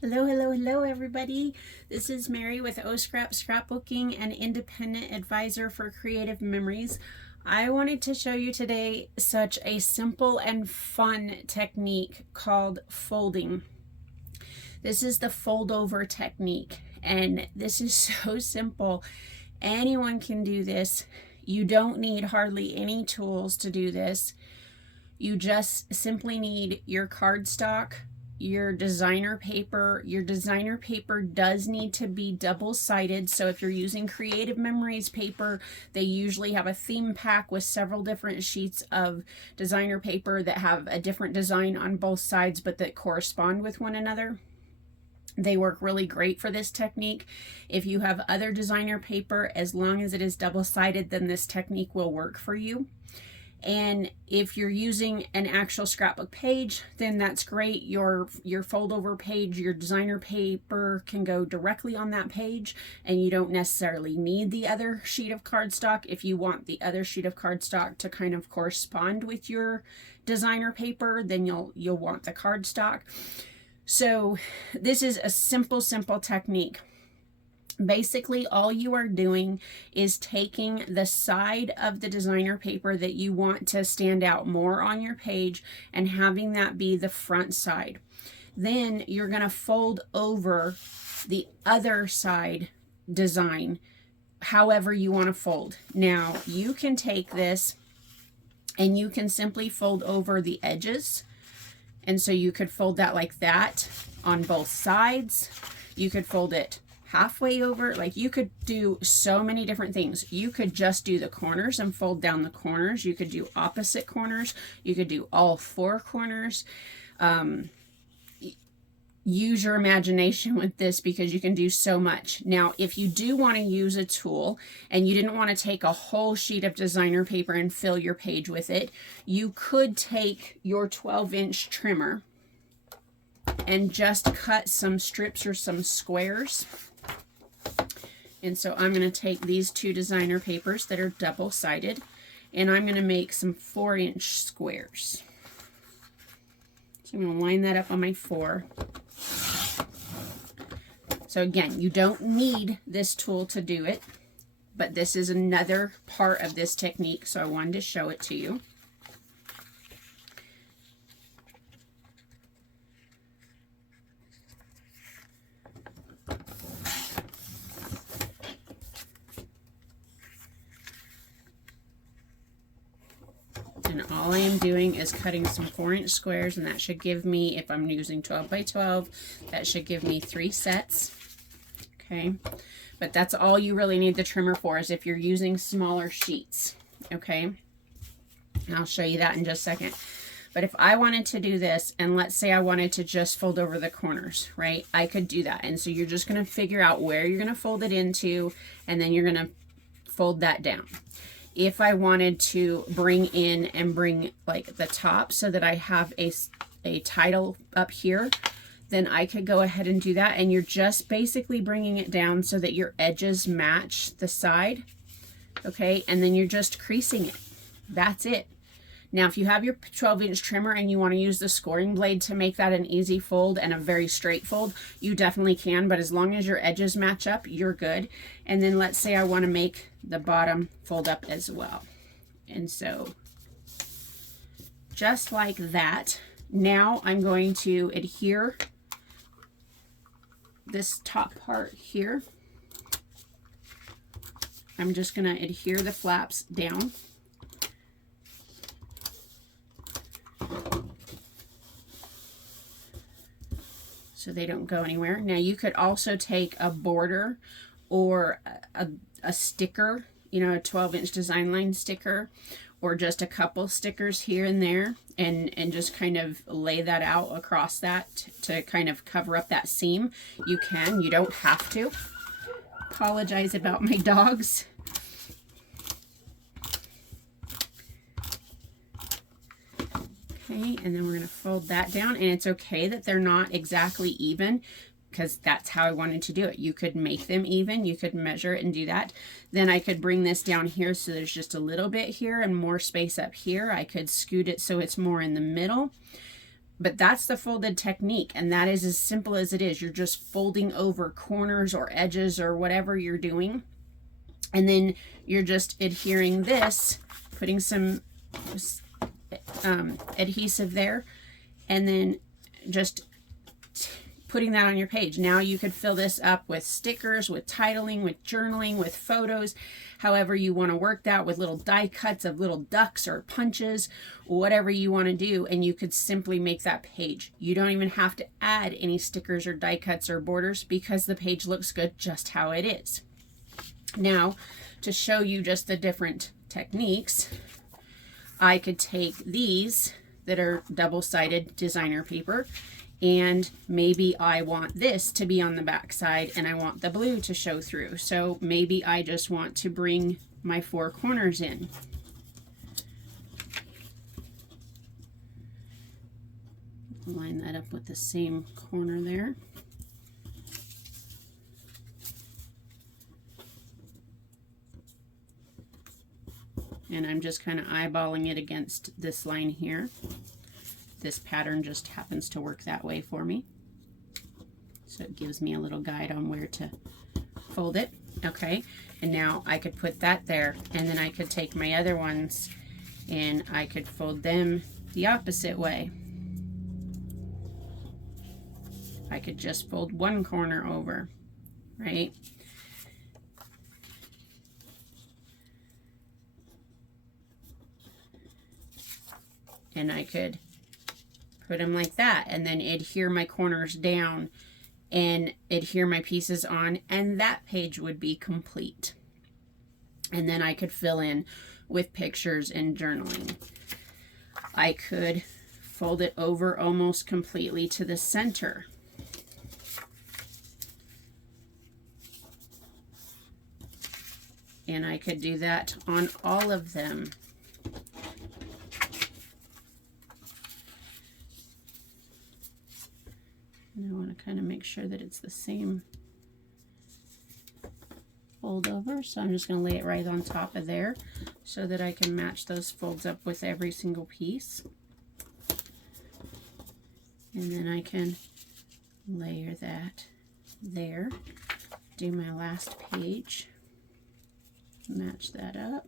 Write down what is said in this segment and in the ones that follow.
Hello, hello, hello, everybody. This is Mary with Scrapbooking, an independent advisor for creative memories. I wanted to show you today such a simple and fun technique called folding. This is the fold over technique, and this is so simple. Anyone can do this. You don't need hardly any tools to do this. You just simply need your cardstock, your designer paper. Your designer paper does need to be double-sided, so if you're using Creative Memories paper, they usually have a theme pack with several different sheets of designer paper that have a different design on both sides but that correspond with one another. They work really great for this technique. If you have other designer paper, as long as it is double-sided, then this technique will work for you. And if you're using an actual scrapbook page, then that's great. Your fold over page, your designer paper can go directly on that page, and you don't necessarily need the other sheet of cardstock. If you want the other sheet of cardstock to kind of correspond with your designer paper, then you'll want the cardstock. So this is a simple technique. Basically, all you are doing is taking the side of the designer paper that you want to stand out more on your page and having that be the front side. Then you're going to fold over the other side design however you want to fold. Now, you can take this and you can simply fold over the edges. And so you could fold that like that on both sides. You could fold it halfway over. Like, you could do so many different things. You could just do the corners and fold down the corners. You could do opposite corners. You could do all four corners. Use your imagination with this because you can do so much. Now, if you do want to use a tool and you didn't want to take a whole sheet of designer paper and fill your page with it, you could take your 12-inch trimmer and just cut some strips or some squares. And so I'm going to take these two designer papers that are double-sided, and I'm going to make some 4-inch squares. So I'm going to line that up on my 4. So again, you don't need this tool to do it, but this is another part of this technique, so I wanted to show it to you. And all I am doing is cutting some 4-inch squares, and that should give me, if I'm using 12 by 12, that should give me 3 sets. Okay, but that's all you really need the trimmer for, is if you're using smaller sheets. Okay, and I'll show you that in just a second. But if I wanted to do this, and let's say I wanted to just fold over the corners, right, I could do that. And so you're just going to figure out where you're going to fold it into, and then you're going to fold that down. If I wanted to bring in and bring like the top so that I have a title up here, then I could go ahead and do that. And you're just basically bringing it down so that your edges match the side. Okay, and then you're just creasing it. That's it. Now, if you have your 12-inch trimmer and you want to use the scoring blade to make that an easy fold and a very straight fold, you definitely can, but as long as your edges match up, you're good. And then let's say I want to make the bottom fold up as well. And so just like that, now I'm going to adhere this top part here. I'm just going to adhere the flaps down. So they don't go anywhere. Now you could also take a border or a sticker, you know, a 12-inch design line sticker, or just a couple stickers here and there, and just kind of lay that out across that to kind of cover up that seam. You can, you don't have to. Apologize about my dogs. Okay, and then we're going to fold that down, and it's okay that they're not exactly even, because that's how I wanted to do it. You could make them even, you could measure it and do that. Then I could bring this down here so there's just a little bit here and more space up here. I could scoot it so it's more in the middle. But that's the folded technique, and that is as simple as it is. You're just folding over corners or edges or whatever you're doing, and then you're just adhering this, putting some adhesive there, and then just putting that on your page. Now you could fill this up with stickers, with titling, with journaling, with photos, however you want to work that, with little die cuts of little ducks or punches, whatever you want to do, and you could simply make that page. You don't even have to add any stickers or die cuts or borders because the page looks good just how it is. Now, to show you just the different techniques, I could take these that are double-sided designer paper, and maybe I want this to be on the back side and I want the blue to show through. So maybe I just want to bring my 4 corners in. Line that up with the same corner there. And I'm just kind of eyeballing it against this line here. This pattern just happens to work that way for me. So it gives me a little guide on where to fold it. Okay, and now I could put that there, and then I could take my other ones and I could fold them the opposite way. I could just fold one corner over, right? And I could put them like that, and then adhere my corners down and adhere my pieces on, and that page would be complete. And then I could fill in with pictures and journaling. I could fold it over almost completely to the center. And I could do that on all of them. And I want to kind of make sure that it's the same fold over, so I'm just going to lay it right on top of there so that I can match those folds up with every single piece. And then I can layer that there, do my last page, match that up.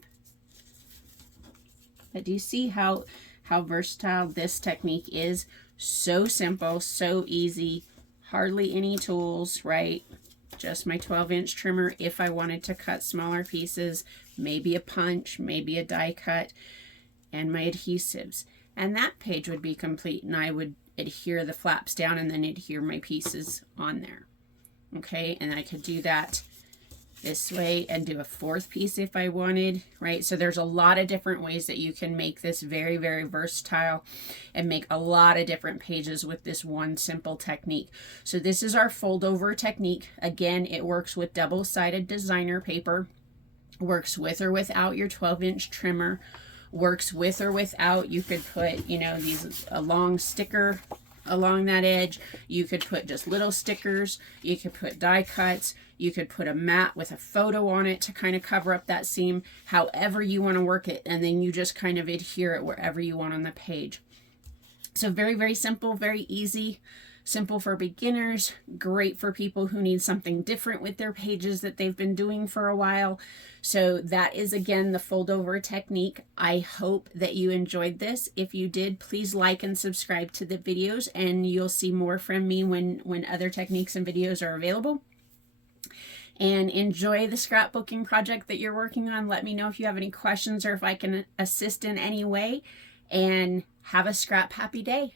But do you see how versatile this technique is? So simple, so easy, hardly any tools, right? Just my 12-inch trimmer if I wanted to cut smaller pieces, maybe a punch, maybe a die cut, and my adhesives. And that page would be complete, and I would adhere the flaps down and then adhere my pieces on there. Okay, and I could do that this way and do a 4th piece if I wanted, right? So there's a lot of different ways that you can make this very, very versatile and make a lot of different pages with this one simple technique. So this is our fold over technique. Again, it works with double-sided designer paper, works with or without your 12-inch trimmer, works with or without. You could put, you know, a long sticker along that edge. You could put just little stickers. You could put die cuts. You could put a mat with a photo on it to kind of cover up that seam, however you want to work it, and then you just kind of adhere it wherever you want on the page. So very, very simple, very easy, simple for beginners, great for people who need something different with their pages that they've been doing for a while. So that is, again, the fold over technique. I hope that you enjoyed this. If you did, please like and subscribe to the videos, and you'll see more from me when other techniques and videos are available. And enjoy the scrapbooking project that you're working on. Let me know if you have any questions or if I can assist in any way. And have a scrap happy day.